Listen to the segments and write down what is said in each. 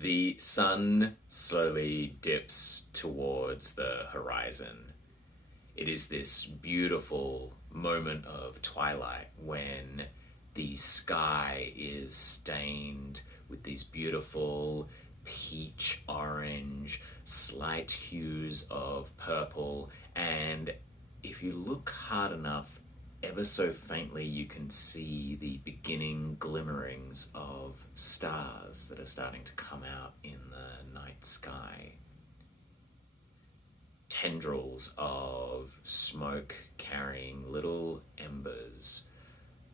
The sun slowly dips towards the horizon. It is this beautiful moment of twilight when the sky is stained with these beautiful peach orange, slight hues of purple, and if you look hard enough, ever so faintly, you can see the beginning glimmerings of stars that are starting to come out in the night sky. Tendrils of smoke carrying little embers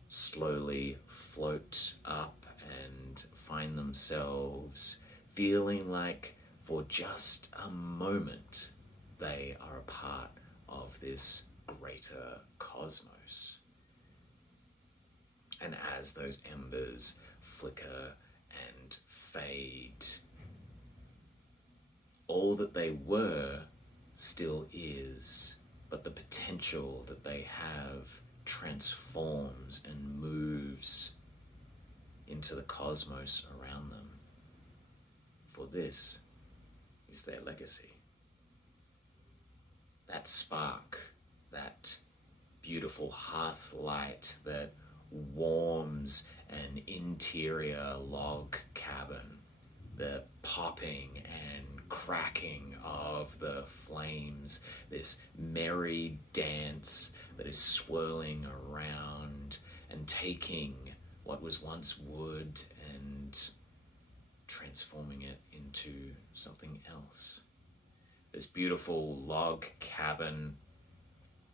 slowly float up and find themselves feeling like for just a moment they are a part of this greater cosmos. And as those embers flicker and fade, all that they were still is, but the potential that they have transforms and moves into the cosmos around them. For this is their legacy. That spark, that beautiful hearth light that warms an interior log cabin, the popping and cracking of the flames, this merry dance that is swirling around and taking what was once wood and transforming it into something else. This beautiful log cabin,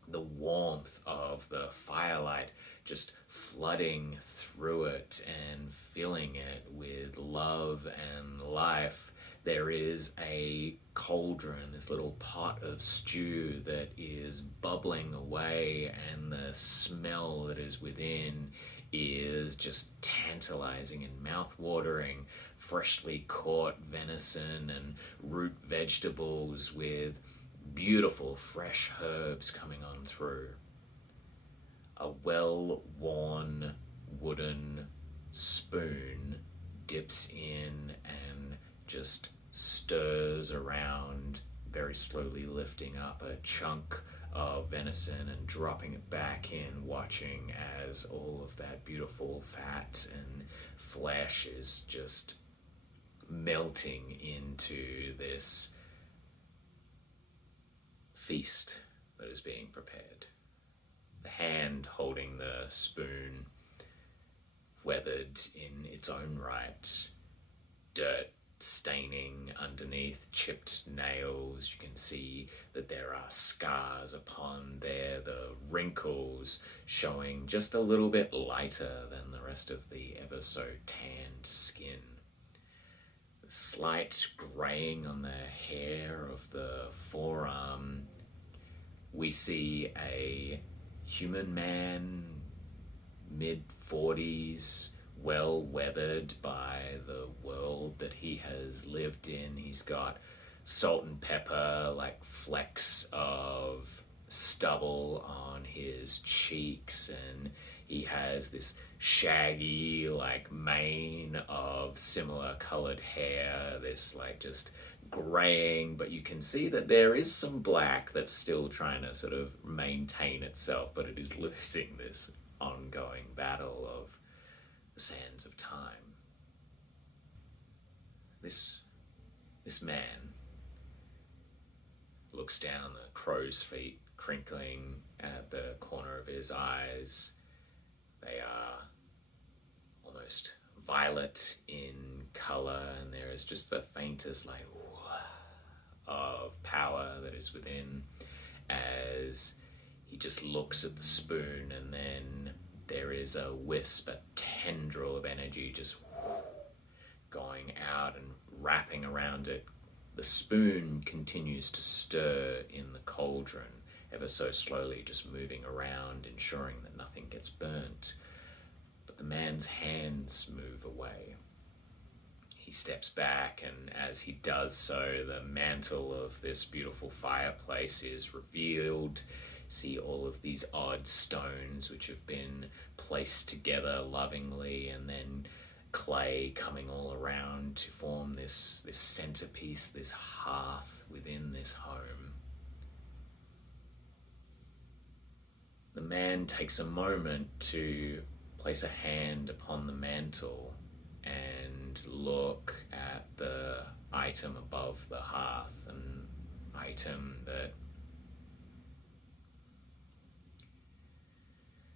the warmth of the firelight just flooding through it and filling it with love and life. There is a cauldron, this little pot of stew that is bubbling away, and the smell that is within is just tantalizing and mouth-watering. Freshly caught venison and root vegetables with beautiful fresh herbs coming on through. A well-worn wooden spoon dips in and just stirs around, very slowly lifting up a chunk of venison and dropping it back in, watching as all of that beautiful fat and flesh is just melting into this feast that is being prepared. The hand holding the spoon, weathered in its own right, dirt staining underneath, chipped nails. You can see that there are scars upon there, the wrinkles showing just a little bit lighter than the rest of the ever so tanned skin. The slight graying on the hair of the forearm. We see a human man, mid-40s, well weathered by the world that he has lived in. He's got salt and pepper, like flecks of stubble on his cheeks, and he has this shaggy, like, mane of similar colored hair, this, like, just graying, but you can see that there is some black that's still trying to sort of maintain itself, but it is losing this ongoing battle of the sands of time. This man looks down, the crow's feet crinkling at the corner of his eyes. They are almost violet in color, and there is just the faintest like of power that is within as he just looks at the spoon, and then there is a wisp, a tendril of energy just going out and wrapping around it. The spoon continues to stir in the cauldron, ever so slowly, just moving around, ensuring that nothing gets burnt. But the man's hands move away. He steps back, and as he does so, the mantle of this beautiful fireplace is revealed. See all of these odd stones which have been placed together lovingly, and then clay coming all around to form this centerpiece, this hearth within this home. The man takes a moment to place a hand upon the mantle and look at the item above the hearth, an item that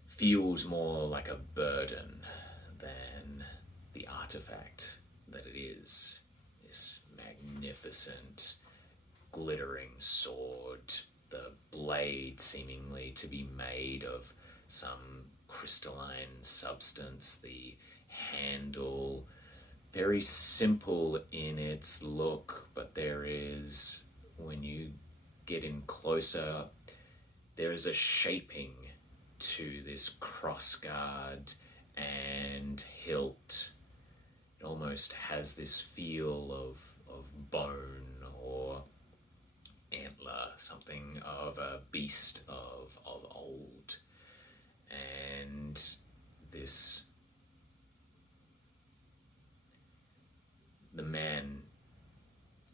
feels more like a burden than the artifact that it is. This magnificent, glittering sword, the blade seemingly to be made of some crystalline substance, the handle very simple in its look, but there is, when you get in closer, there is a shaping to this crossguard and hilt. It almost has this feel of bone or antler, something of a beast of old. And this, the man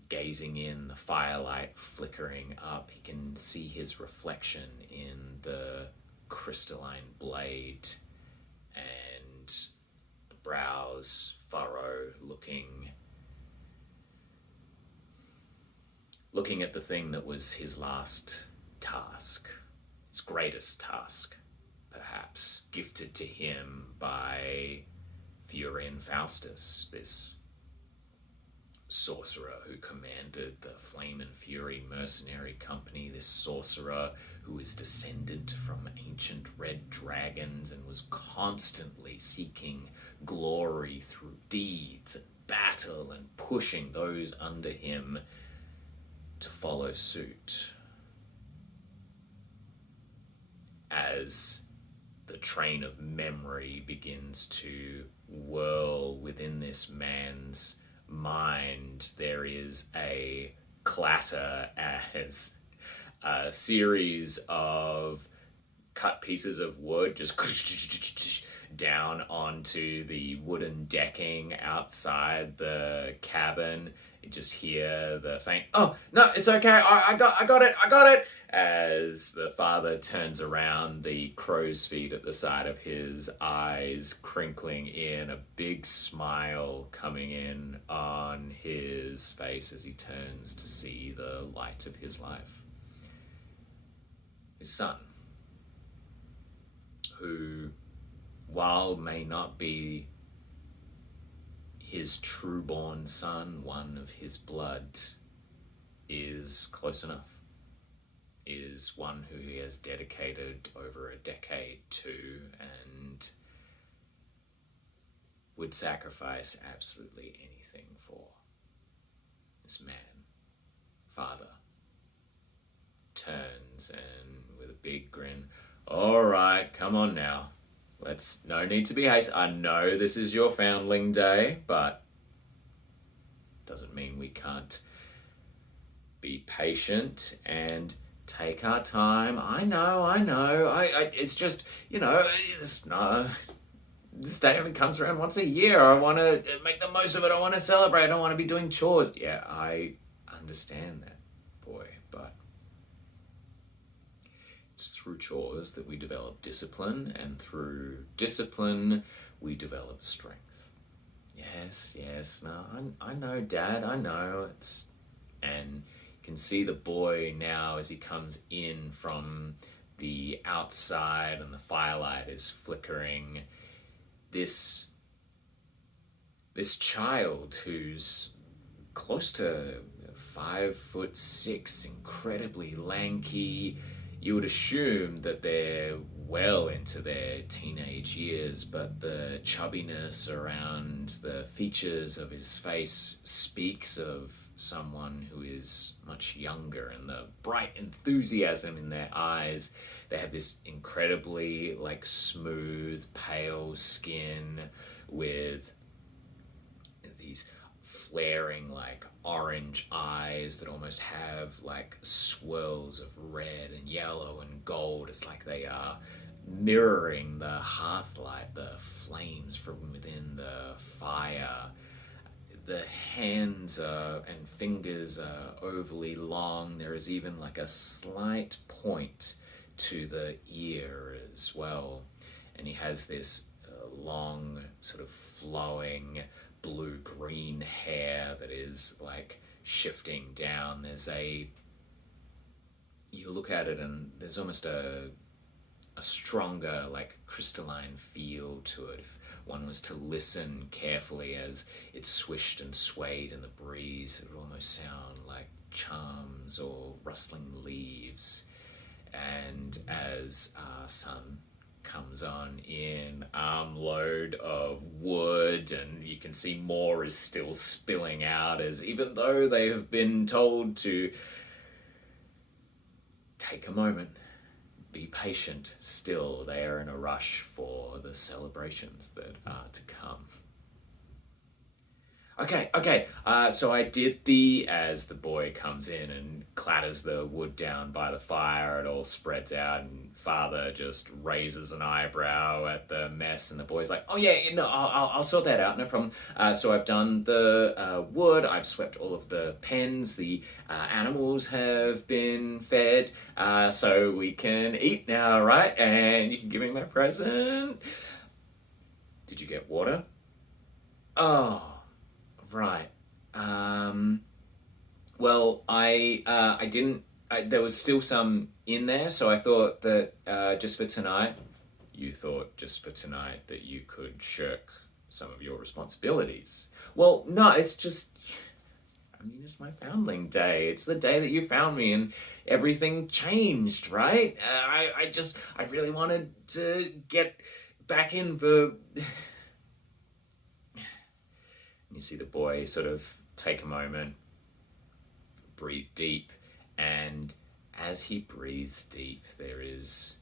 gazing in, the firelight flickering up, he can see his reflection in the crystalline blade, and the brows furrow, looking at the thing that was his last task, his greatest task, perhaps, gifted to him by Furian Faustus, this sorcerer who commanded the Flame and Fury mercenary company, this sorcerer who is descended from ancient red dragons and was constantly seeking glory through deeds and battle and pushing those under him to follow suit. As the train of memory begins to whirl within this man's mind, there is a clatter as a series of cut pieces of wood just down onto the wooden decking outside the cabin. You just hear the faint, "Oh, no, it's okay, I got it," as the father turns around, the crow's feet at the side of his eyes crinkling in, a big smile coming in on his face as he turns to see the light of his life. His son, who, while may not be his true-born son, one of his blood, is close enough, is one who he has dedicated over a decade to and would sacrifice absolutely anything for. This man, father, turns and with a big grin, "All right, come on now. No need to be hasty. I know this is your foundling day, but doesn't mean we can't be patient and take our time. I know. It's just, this day only comes around once a year. I want to make the most of it. I want to celebrate. I don't want to be doing chores." Yeah, I understand that, boy, but it's through chores that we develop discipline, and through discipline we develop strength. Yes, no, I know, Dad, I know. And you can see the boy now as he comes in from the outside and the firelight is flickering. This child who's close to 5'6", incredibly lanky. You would assume that they're well into their teenage years, but the chubbiness around the features of his face speaks of someone who is much younger, and the bright enthusiasm in their eyes. They have this incredibly smooth, pale skin with these flaring orange eyes that almost have swirls of red and yellow and gold. It's like they are mirroring the hearthlight, the flames from within the fire. the hands and fingers are overly long. There is even like a slight point to the ear as well. And he has this long, sort of flowing blue-green hair that is like shifting down. You look at it and there's almost a stronger, like crystalline feel to it. If one was to listen carefully as it swished and swayed in the breeze, it would almost sound like chimes or rustling leaves. And as our sun comes on in armload of wood, and you can see more is still spilling out, as even though they have been told to take a moment, be patient, still they are in a rush for the celebrations that are to come. Okay. So I did as the boy comes in and clatters the wood down by the fire, it all spreads out, and father just raises an eyebrow at the mess, and the boy's like, "Oh yeah, no, I'll sort that out, no problem." So I've done the wood, I've swept all of the pens, the animals have been fed, so we can eat now, right? And you can give me my present. Did you get water? Oh. Right. Well, I didn't. There was still some in there, so I thought that just for tonight, you thought just for tonight that you could shirk some of your responsibilities. Well, no, it's just. I mean, it's my foundling day. It's the day that you found me, and everything changed, right? I really wanted to get back in for. You see the boy sort of take a moment, breathe deep, and as he breathes deep, there is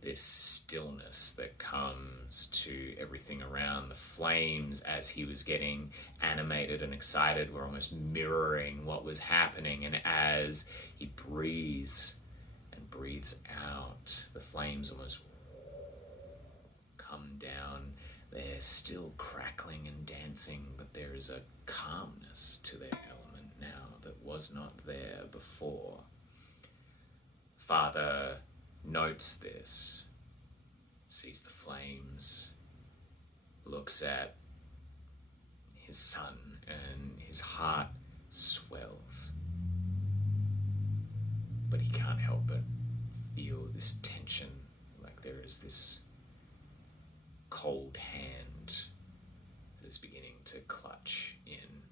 this stillness that comes to everything around. The flames, as he was getting animated and excited, were almost mirroring what was happening, and as he breathes and breathes out, the flames almost come down. They're still crackling and dancing, but there is a calmness to their element now that was not there before. Father notes this, sees the flames, looks at his son, and his heart swells. But he can't help but feel this tension, like there is this cold hand that is beginning to clutch in.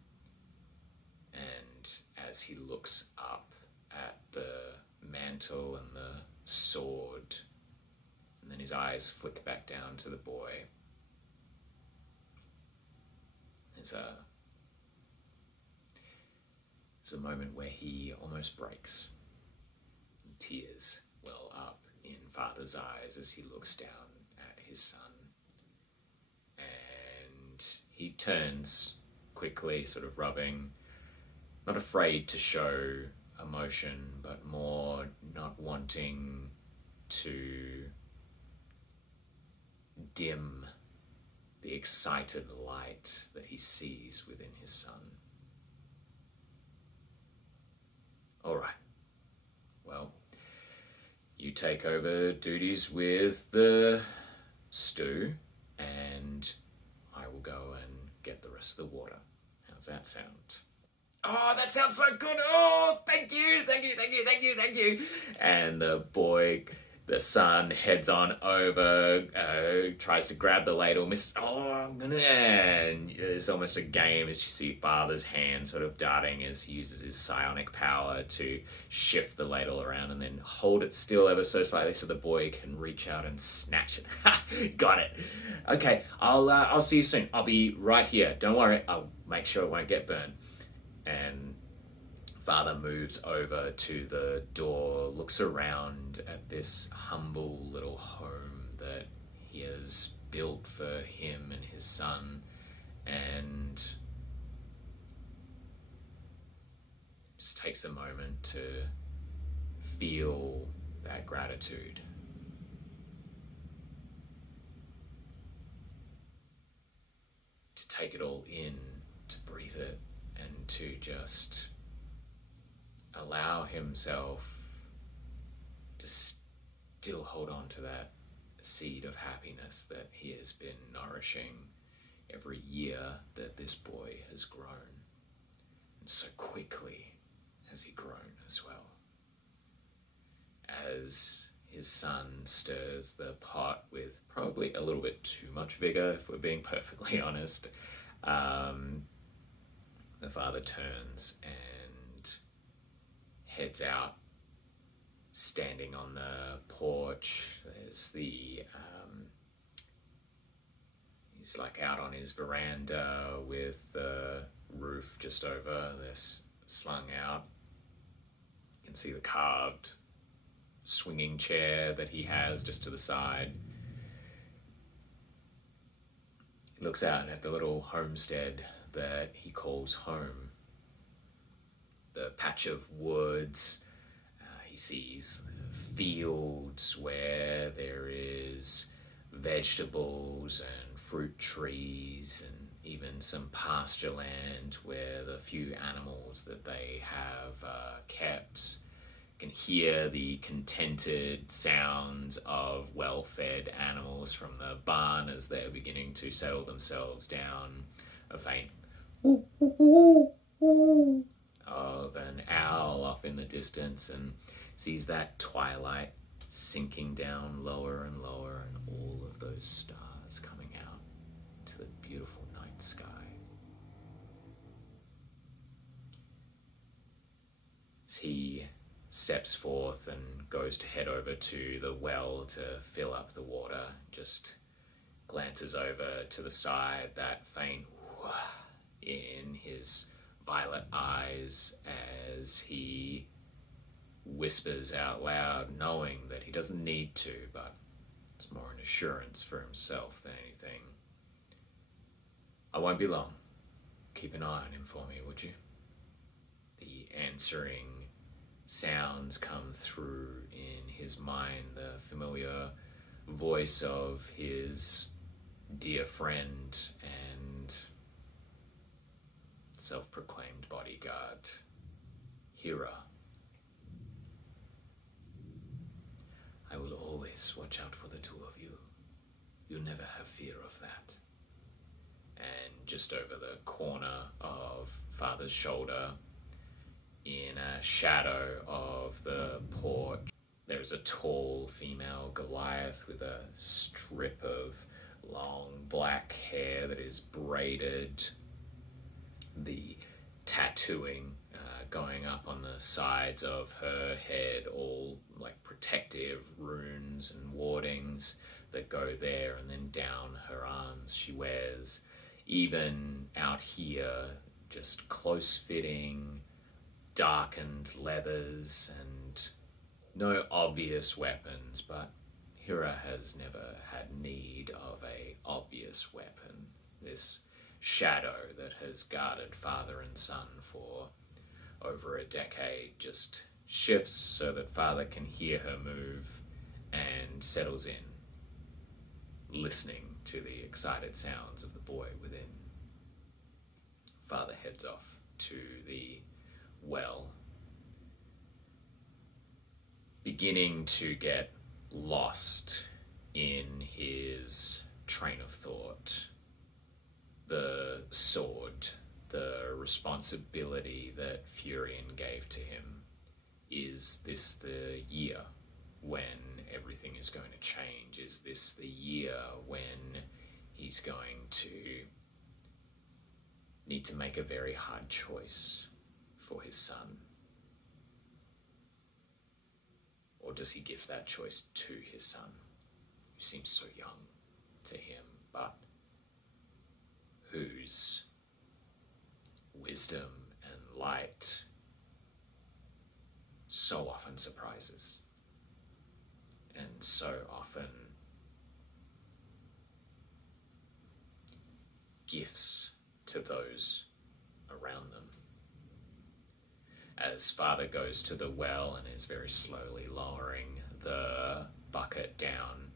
And as he looks up at the mantle and the sword, and then his eyes flick back down to the boy, there's a moment where he almost breaks. Tears well up in father's eyes as he looks down at his son. He turns quickly, sort of rubbing, not afraid to show emotion, but more not wanting to dim the excited light that he sees within his son. All right. Well, you take over duties with the stew, and I will go and get the rest of the water. How's that sound? Oh, that sounds so good. Oh, thank you. And the son heads on over, tries to grab the ladle, misses. And there's almost a game as you see father's hand sort of darting as he uses his psionic power to shift the ladle around and then hold it still ever so slightly so the boy can reach out and snatch it. Ha! Got it. Okay, I'll see you soon. I'll be right here. Don't worry. I'll make sure it won't get burned. And father moves over to the door, looks around at this humble little home that he has built for him and his son, and just takes a moment to feel that gratitude. To take it all in, to breathe it to just allow himself to still hold on to that seed of happiness that he has been nourishing every year that this boy has grown. And so quickly has he grown as well. As his son stirs the pot with probably a little bit too much vigor, if we're being perfectly honest, the father turns and heads out, standing on the porch. There's he's like out on his veranda with the roof just over this slung out. You can see the carved swinging chair that he has just to the side. He looks out at the little homestead that he calls home. The patch of woods. He sees fields where there is vegetables and fruit trees, and even some pasture land where the few animals that they have kept. You can hear the contented sounds of well-fed animals from the barn as they're beginning to settle themselves down. A faint ooh, ooh, ooh, ooh of an owl off in the distance, and sees that twilight sinking down lower and lower, and all of those stars coming out to the beautiful night sky. As he steps forth and goes to head over to the well to fill up the water, just glances over to the side, that faint whoosh in his violet eyes as he whispers out loud, knowing that he doesn't need to, but it's more an assurance for himself than anything. I won't be long. Keep an eye on him for me, would you? The answering sounds come through in his mind, the familiar voice of his dear friend and self-proclaimed bodyguard, Hira. I will always watch out for the two of you. You'll never have fear of that. And just over the corner of Father's shoulder, in a shadow of the porch, there's a tall female Goliath with a strip of long black hair that is braided, the tattooing going up on the sides of her head, all like protective runes and wardings that go there, and then down her arms she wears, even out here, just close-fitting, darkened leathers, and no obvious weapons, but Hira has never had need of a obvious weapon. This shadow that has guarded father and son for over a decade just shifts so that father can hear her move and settles in, listening to the excited sounds of the boy within. Father heads off to the well, beginning to get lost in his train of thought. The sword, the responsibility that Furion gave to him. Is this the year when everything is going to change? Is this the year when he's going to need to make a very hard choice for his son? Or does he give that choice to his son, who seems so young to him, but whose wisdom and light so often surprises, and so often gifts to those around them. As father goes to the well and is very slowly lowering the bucket down,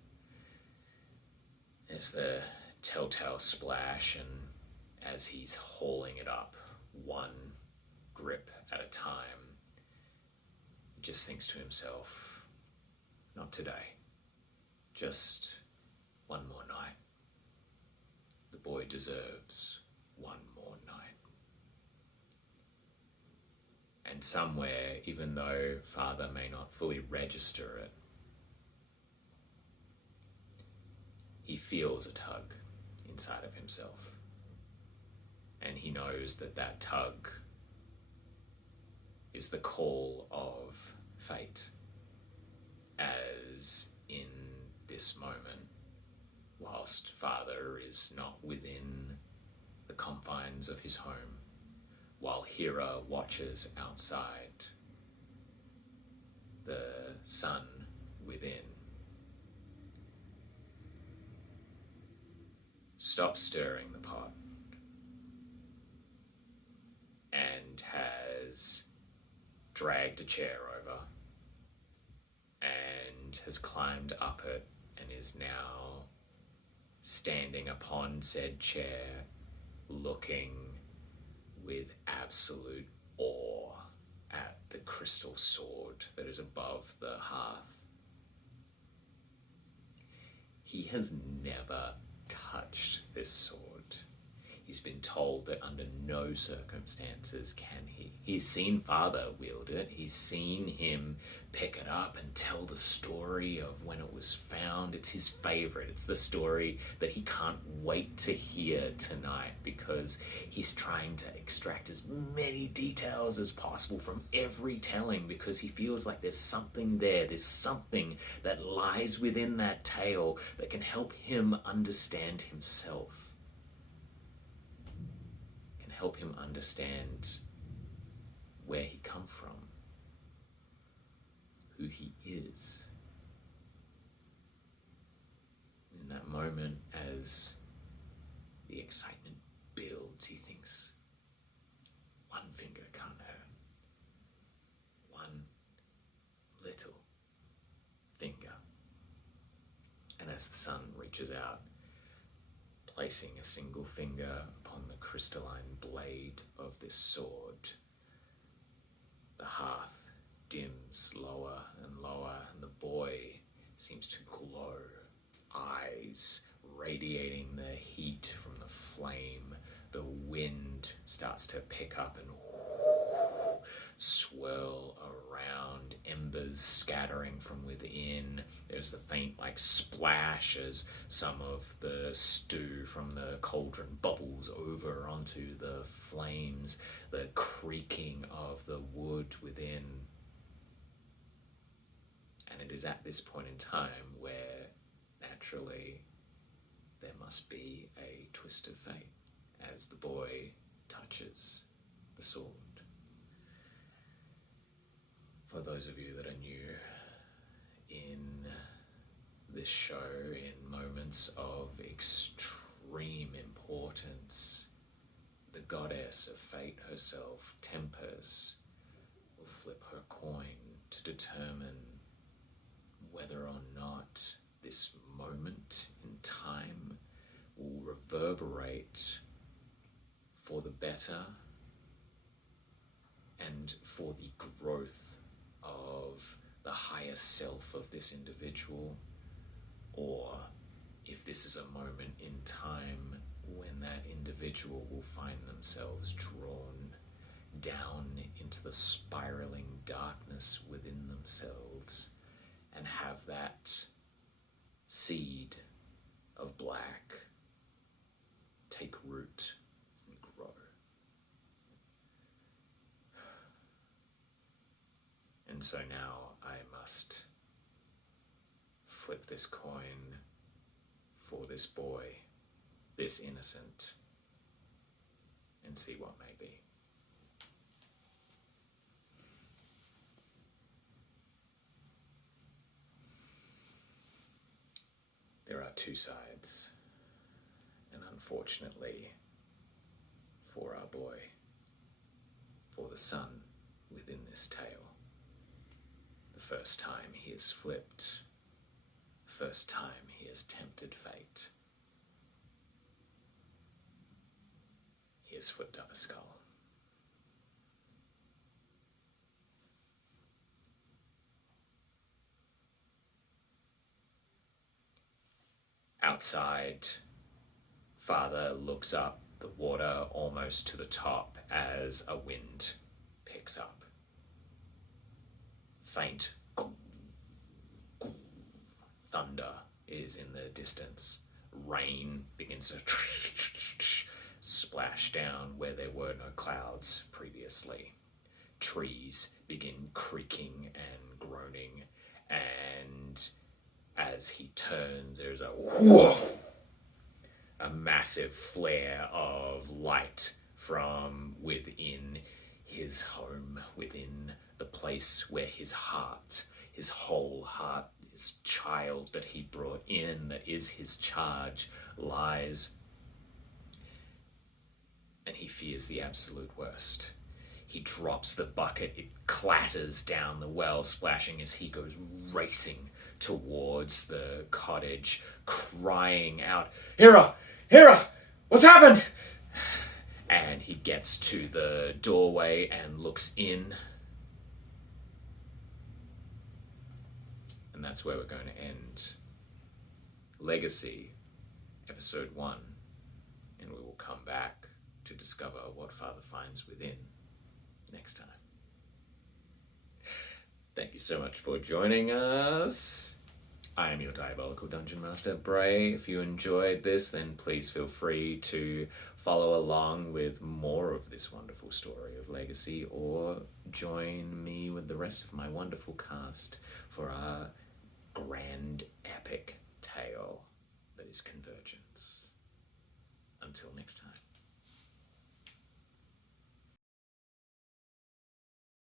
there's the telltale splash, and as he's hauling it up, one at a time, he just thinks to himself, not today, just one more night. The boy deserves one more night. And somewhere, even though Father may not fully register it, he feels a tug inside of himself. And he knows that that tug is the call of fate, as in this moment, whilst Father is not within the confines of his home, while Hera watches outside, the sun within stops stirring the pot and has dragged a chair over and has climbed up it and is now standing upon said chair, looking with absolute awe at the crystal sword that is above the hearth. He has never touched this sword. He's been told that under no circumstances can he. He's seen Father wield it. He's seen him pick it up and tell the story of when it was found. It's his favorite. It's the story that he can't wait to hear tonight, because he's trying to extract as many details as possible from every telling, because he feels like there's something there. There's something that lies within that tale that can help him understand himself. Help him understand where he come from, who he is. In that moment, as the excitement builds, he thinks, one finger can't hurt. One little finger. And as the sun reaches out, placing a single finger upon the crystalline blade of this sword, the hearth dims lower and lower, and the boy seems to glow, eyes radiating the heat from the flame. The wind starts to pick up and swirl around, embers scattering from within. There's the faint splash as some of the stew from the cauldron bubbles over onto the flames, the creaking of the wood within. And it is at this point in time where naturally there must be a twist of fate as the boy touches the sword. For those of you that are new in this show, in moments of extreme importance, the goddess of fate herself, Tempest, will flip her coin to determine whether or not this moment in time will reverberate for the better and for the growth of the higher self of this individual, or if this is a moment in time when that individual will find themselves drawn down into the spiraling darkness within themselves and have that seed of black take root and grow. And so now I must flip this coin for this boy, this innocent, and see what may be. There are two sides, and unfortunately for our boy, for the son within this tale, the first time he is flipped, the first time he has tempted fate, he has flipped up a skull. Outside, Father looks up the water almost to the top as a wind picks up. Faint thunder is in the distance. Rain begins to splash down where there were no clouds previously. Trees begin creaking and groaning, and as he turns, there's a massive flare of light from within his home, within the place where his heart, his whole heart, his child that he brought in, that is his charge, lies. And he fears the absolute worst. He drops the bucket, it clatters down the well, splashing as he goes racing towards the cottage, crying out, "Hera! Hera! What's happened?" And he gets to the doorway and looks in. And that's where we're going to end Legacy, Episode 1. And we will come back to discover what Father finds within next time. Thank you so much for joining us. I am your Diabolical Dungeon Master, Bray. If you enjoyed this, then please feel free to follow along with more of this wonderful story of Legacy, or join me with the rest of my wonderful cast for our grand epic tale that is Convergence. Until next time.